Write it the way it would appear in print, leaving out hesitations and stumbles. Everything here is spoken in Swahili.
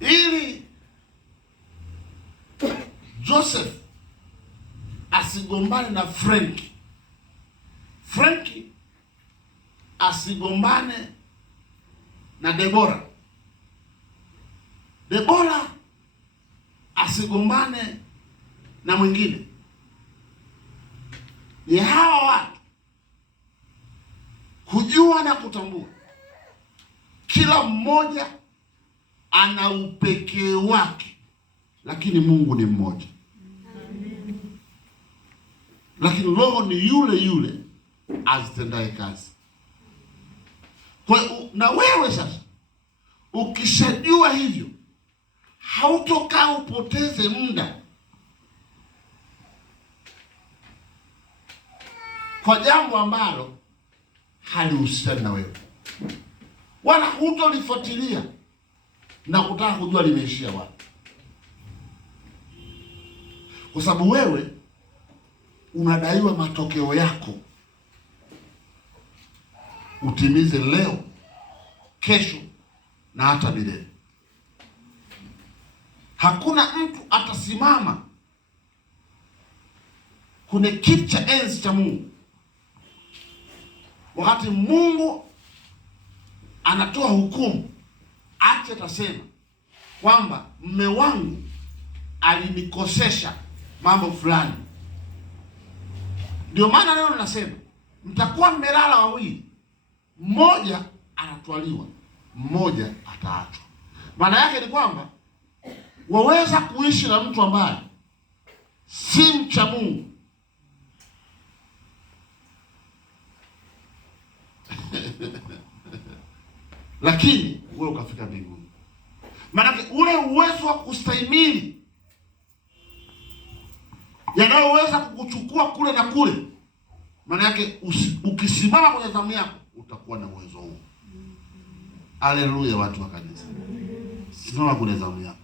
ili Joseph asigombane na Franki asigombane na Debora asigombane na mwingine. Ni hawa watu kujua na kutambua kila mmoja ana upekee wake, lakini Mungu ni mmoja. Amen. Lakini Roho ni yule yule azitendaye kazi. Kwa na wewe sasa ukishajua hivyo, hautokaa upoteze muda kwa jambo ambalo halihusiani na wewe, wala hutolifuatilia na kutaka kujua limeishia wapi, kwa sababu wewe unadaiwa matokeo yako utimize leo, kesho na hata milele. Hakuna mtu atasimama kwenye kiti cha enzi cha Mungu wakati Mungu anatoa hukumu, ati atasema kwamba mme wangu alinikosesha mambo fulani. Ndio maana leo ninasema mtakuwa mmelala wawili, mmoja anatwaliwa, mmoja ataachwa. Maana yake ni kwamba waweza kuishi na mtu ambaye si mcha Mungu lakini wewe ukafika mbinguni. Maana ule uwezo wa kustahimili yanayoweza kukuchukua kule na kule, maana yake ukisimama kwenye zamu yako utakuwa na uwezo huo. Haleluya, watu wa kanisa, simama kwenye zamu yako.